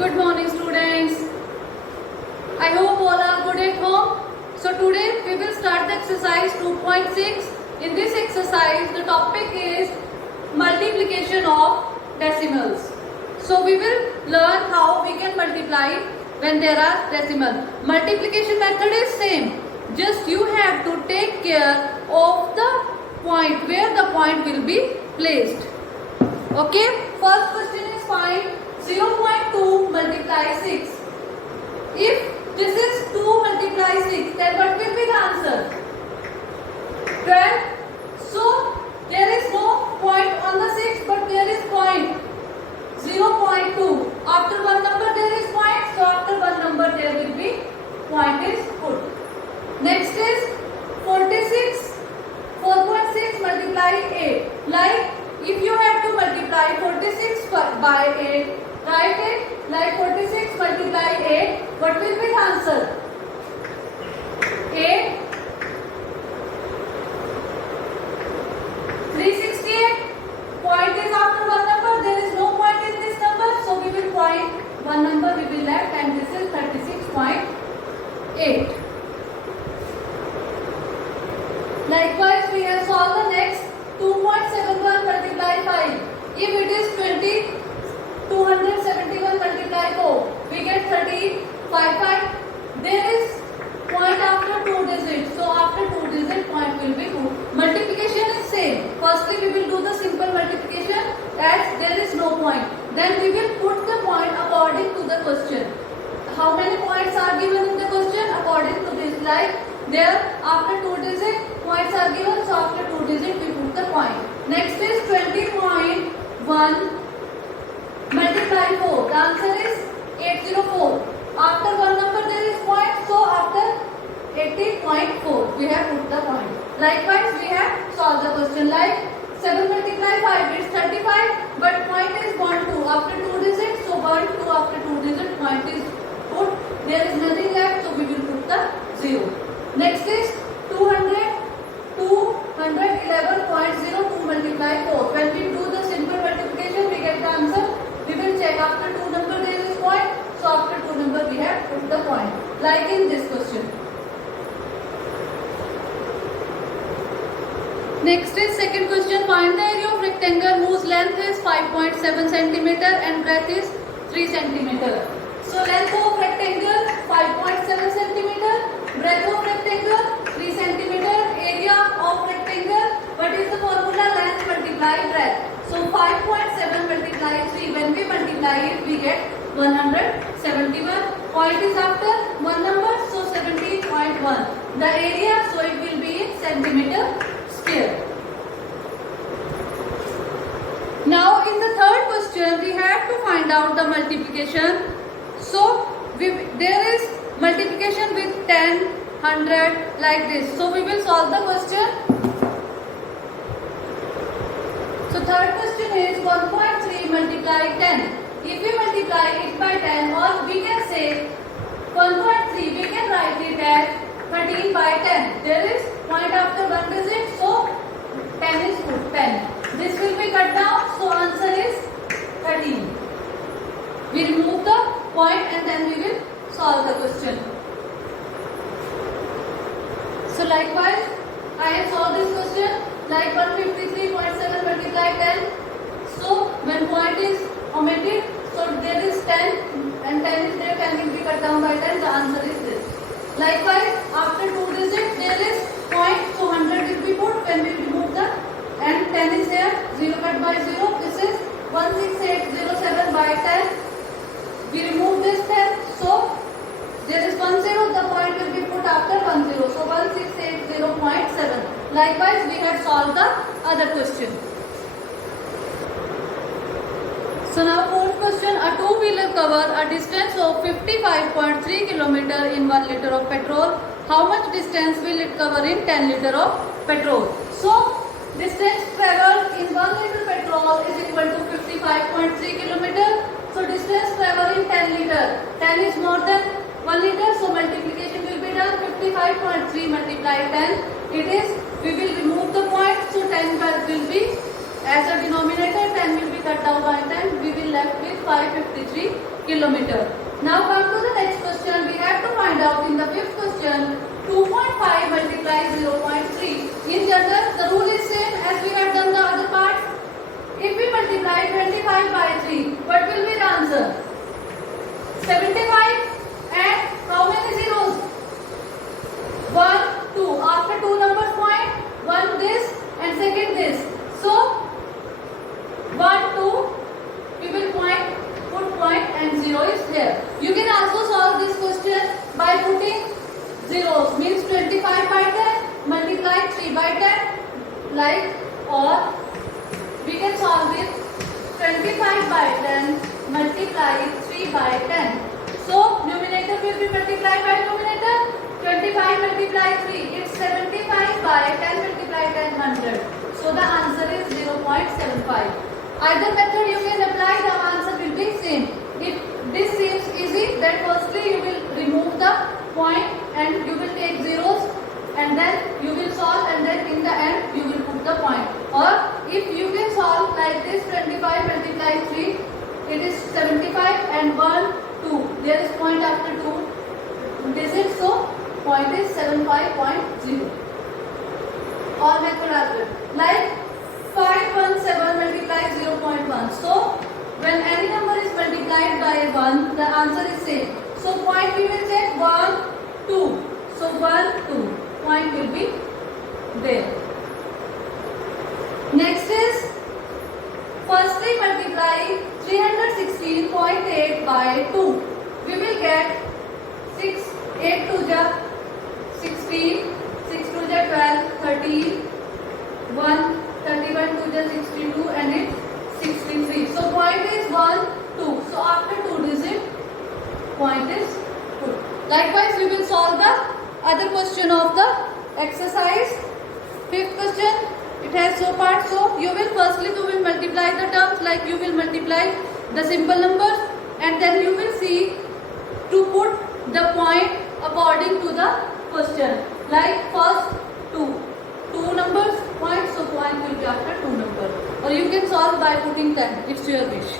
Good morning, students. I hope all are good at home. So today we will start the exercise 2.6. In this exercise, the topic is multiplication of decimals. So we will learn how we can multiply when there are decimal. Multiplication method is same. Just you have to take care of the point where the point will be placed. Okay. First question is find 0.2 multiply 6. If this is 2 multiply 6, then what will be the answer? 12. So there is no point on the 6, but there is point 0.2. After one number there is point, so after one number there will be point is put. Next is 46. 4.6 multiply 8. Like if you have to multiply 46 by 8, write it like 46 multiply 8. What will be the answer? 8. 368. Point is after one number. There is no point in this number. So we will point one number we will left, and this is 36.8. Likewise, we have solved the next 2.71 multiply 5. If it is 271 multiply 4, we get 35. There is point after 2 digits. So after 2 digit point will be 2. Multiplication is same. Firstly, we will do the simple multiplication as there is no point. Then we will put the point according to the question. How many points are given in the question? According to this, like there after 2 digit points are given, so after 2 digit we put the point. Next is 20.1 multiply 4. The answer is 804. After one number there is point, so after 80.4 we have put the point. Likewise, we have solved the question like 7 multiply 5 is 35, but point is 1 2 after 2 digits, so 1 2 after 2 digit point is put. There is nothing left, so we will put the 0. Next is 211.02 multiply 4. When we do the simple multiplication, we get the answer. We will check after 2 number there is point, so after 2 number we have put the point. Like in this question. Next is second question. Find the area of rectangle whose length is 5.7 cm and breadth is 3 cm. So length of rectangle 5.7 cm, breadth of rectangle 3 cm, area of rectangle. What is the formula? Length multiply breadth. So 5.7 multiply 3. When we multiply it, we get 171. Point is after one number, so 17.1. The area, so it will be in centimeter square. Now in the third question, we have to find out the multiplication. So there is multiplication with 10, 100 like this. So we will solve the question. So third question is 1.3 multiply 10. If we multiply it by 10, or we can say 1.3, we can write it as 13 by 10. There is point after one digit, so 10 is put 10. This will be cut down, so answer is 13. We remove the point and then we will solve the question. So likewise, I have solved this question like 153.7 multiply 10. So when point is omitted, so there is 10 and 10 is there, 10 will be cut down by 10, the answer is this. Likewise, after 2 digits there is point, so 100 will be put when we remove the, and 10 is there, 0 cut by 0, this is 16807 by 10. We remove this 10, so there is 10, the point will be put after 10, so 1680.7. Likewise, we have solved the other question. So now fourth question, a two-wheeler cover a distance of 55.3 km in 1 liter of petrol. How much distance will it cover in 10 liter of petrol? So distance traveled in 1 liter petrol is equal to 55.3 km. So distance traveled in 10 liter. 10 is more than 1 liter, so multiplication will be done. 55.3 multiply 10. It is, we will remove the point, so 10 will be As a denominator, 10 will be cut down by 10. We will left with 553 kilometer. Now come to the next question. We have to find out in the fifth question 2.5 multiply 0.3. In general, the rule is same as we have done the other part. If we multiply 25 by 3, what will be the answer? 75. And how many zeros? 1, 2. After two numbers point, one this and second this. So 1, 2, we will put point and 0 is here. You can also solve this question by putting zeros, means 25 by 10 multiply 3 by 10, like, or we can solve it 25 by 10 multiply 3 by 10. So numerator will be multiplied by numerator. 25 multiply 3, it's 75 by 10 multiply 10, 100. So the answer is 0.75. Either method you can apply, the answer will be same. If this seems easy, then firstly you will remove the point and you will take zeros and then you will solve, and then in the end you will put the point. Or if you can solve like this, 25 multiply 3, it is 75 and 1, 2. There is point after 2 digits, so point is 75.0. Or method are good. Like 517 multiply 0.1. So when any number is multiplied by 1, the answer is same. So point we will check 1, 2. So 1, 2. Point will be there. Next is firstly multiply 316.8 by 2. We will get 6, 8 to the 16, 6 to the 12, 13, 1, 31 to the 62 and it's 63. So point is 1, 2. So after 2 digit, point is 2. Likewise, we will solve the other question of the exercise. Fifth question, it has so part. So you will firstly multiply the terms, like you will multiply the simple numbers and then you will see to put the point according to the question. Like first two numbers point, so point will be after two numbers. Or you can solve by putting 10. It's your wish.